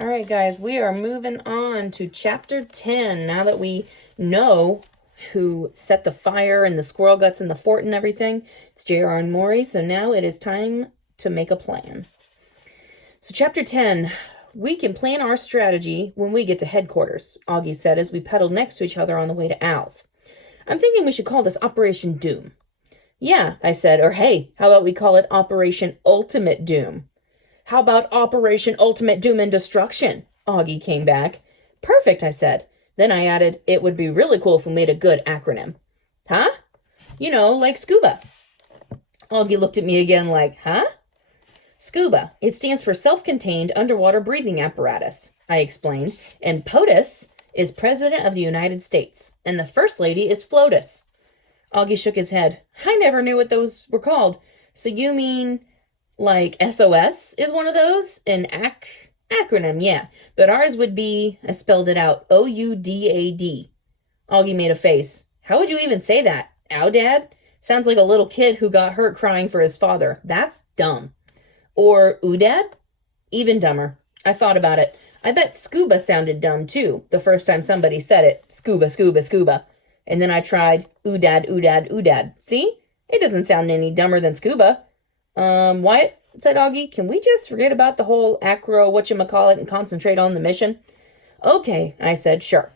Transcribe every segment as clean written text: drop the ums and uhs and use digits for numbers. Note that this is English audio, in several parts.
All right, guys, we are moving on to chapter 10. Now that we know who set the fire and the squirrel guts in the fort and everything, it's JR and Maury. So now it is time to make a plan. So chapter 10, we can plan our strategy when we get to headquarters, Augie said as we pedaled next to each other on the way to Al's. I'm thinking we should call this Operation Doom. Yeah, I said, or hey, how about we call it Operation Ultimate Doom? How about Operation Ultimate Doom and Destruction? Augie came back. Perfect, I said. Then I added, it would be really cool if we made a good acronym. Huh? You know, like SCUBA. Augie looked at me again like, huh? SCUBA. It stands for Self-Contained Underwater Breathing Apparatus, I explained. And POTUS is President of the United States. And the First Lady is FLOTUS. Augie shook his head. I never knew what those were called. So you mean like SOS is one of those? An acronym, yeah. But ours would be, I spelled it out, OUDAD. Augie made a face. How would you even say that? Oudad? Sounds like a little kid who got hurt crying for his father. That's dumb. Or Oodad? Even dumber. I thought about it. I bet scuba sounded dumb too, the first time somebody said it. Scuba, scuba, scuba. And then I tried Oodad, Oodad, Oodad. See? It doesn't sound any dumber than scuba. Wyatt, said Augie, can we just forget about the whole acro whatchamacallit and concentrate on the mission? Okay, I said, sure.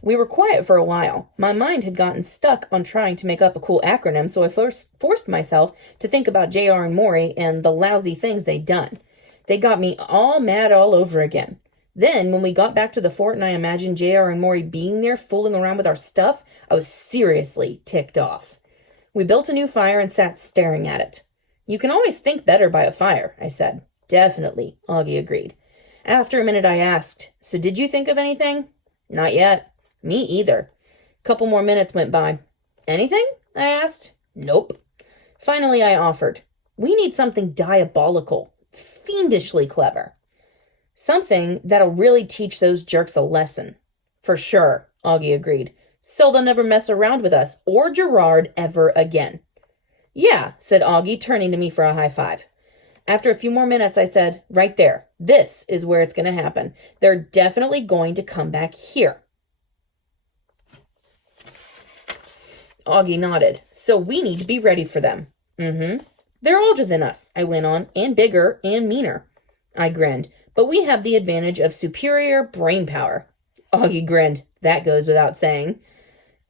We were quiet for a while. My mind had gotten stuck on trying to make up a cool acronym, so I forced myself to think about JR and Maury and the lousy things they'd done. They got me all mad all over again. Then, when we got back to the fort and I imagined JR and Maury being there fooling around with our stuff, I was seriously ticked off. We built a new fire and sat staring at it. You can always think better by a fire, I said. Definitely, Augie agreed. After a minute I asked, so did you think of anything? Not yet. Me either. Couple more minutes went by. Anything? I asked. Nope. Finally I offered. We need something diabolical, fiendishly clever. Something that'll really teach those jerks a lesson. For sure, Augie agreed. So they'll never mess around with us or Gerard ever again. Yeah, said Augie, turning to me for a high five. After a few more minutes, I said, right there, this is where it's going to happen. They're definitely going to come back here. Augie nodded. So we need to be ready for them. Mm-hmm. They're older than us, I went on, and bigger and meaner. I grinned. But we have the advantage of superior brain power. Augie grinned. That goes without saying.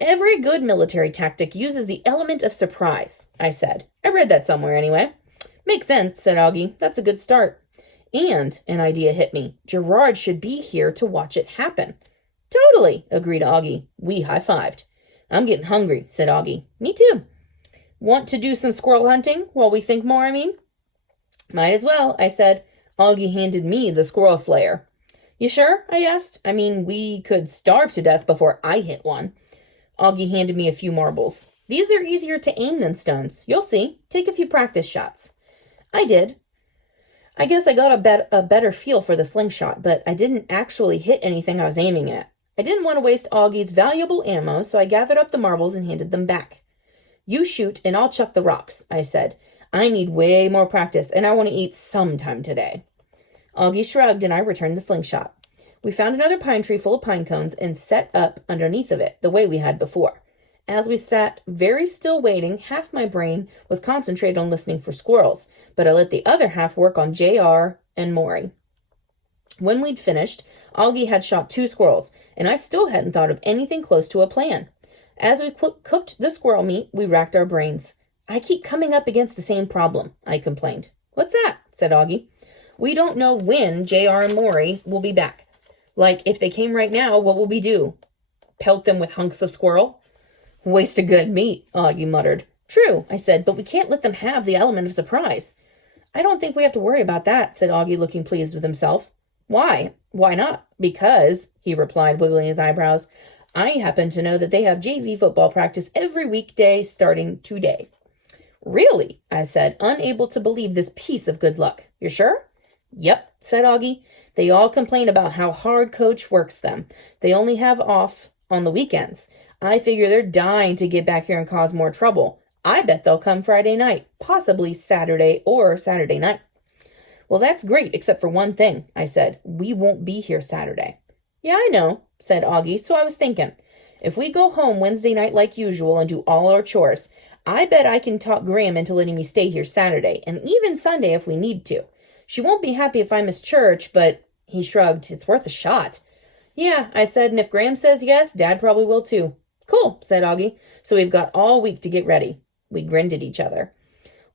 Every good military tactic uses the element of surprise, I said. I read that somewhere anyway. Makes sense, said Augie. That's a good start. And an idea hit me. Gerard should be here to watch it happen. Totally, agreed Augie. We high-fived. I'm getting hungry, said Augie. Me too. Want to do some squirrel hunting while we think more, Might as well, I said. Augie handed me the squirrel slayer. You sure? I asked. I mean, we could starve to death before I hit one. Augie handed me a few marbles. These are easier to aim than stones. You'll see. Take a few practice shots. I did. I guess I got a better feel for the slingshot, but I didn't actually hit anything I was aiming at. I didn't want to waste Augie's valuable ammo, so I gathered up the marbles and handed them back. You shoot and I'll chuck the rocks, I said. I need way more practice, and I want to eat sometime today. Augie shrugged and I returned the slingshot. We found another pine tree full of pine cones and set up underneath of it, the way we had before. As we sat very still waiting, half my brain was concentrated on listening for squirrels, but I let the other half work on JR and Maury. When we'd finished, Augie had shot 2 squirrels, and I still hadn't thought of anything close to a plan. As we cooked the squirrel meat, we racked our brains. I keep coming up against the same problem, I complained. What's that? Said Augie. We don't know when JR and Maury will be back. Like, if they came right now, what will we do? Pelt them with hunks of squirrel? Waste of good meat, Augie muttered. True, I said, but we can't let them have the element of surprise. I don't think we have to worry about that, said Augie, looking pleased with himself. Why? Why not? Because, he replied, wiggling his eyebrows, I happen to know that they have JV football practice every weekday starting today. Really? I said, unable to believe this piece of good luck. You're sure? Yep, said Augie. They all complain about how hard Coach works them. They only have off on the weekends. I figure they're dying to get back here and cause more trouble. I bet they'll come Friday night, possibly Saturday or Saturday night. Well, that's great, except for one thing, I said. We won't be here Saturday. Yeah, I know, said Augie, so I was thinking. If we go home Wednesday night like usual and do all our chores, I bet I can talk Graham into letting me stay here Saturday, and even Sunday if we need to. She won't be happy if I miss church, but he shrugged. It's worth a shot. Yeah, I said, and if Graham says yes, Dad probably will too. Cool, said Augie. So we've got all week to get ready. We grinned at each other.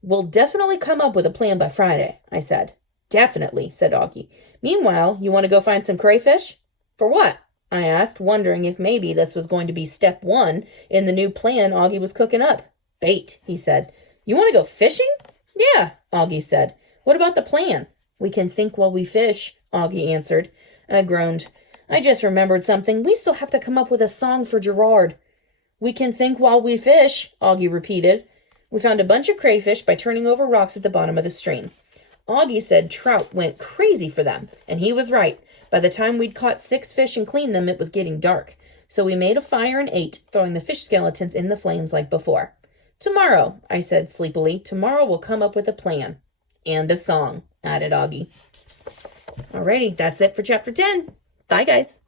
We'll definitely come up with a plan by Friday, I said. Definitely, said Augie. Meanwhile, you want to go find some crayfish? For what? I asked, wondering if maybe this was going to be step 1 in the new plan Augie was cooking up. Bait, he said. You want to go fishing? Yeah, Augie said. What about the plan? We can think while we fish, Augie answered. I groaned. I just remembered something. We still have to come up with a song for Gerard. We can think while we fish, Augie repeated. We found a bunch of crayfish by turning over rocks at the bottom of the stream. Augie said trout went crazy for them, and he was right. By the time we'd caught 6 fish and cleaned them, it was getting dark. So we made a fire and ate, throwing the fish skeletons in the flames like before. Tomorrow, I said sleepily, tomorrow we'll come up with a plan. And a song, added Augie. Alrighty, that's it for chapter 10. Bye, guys.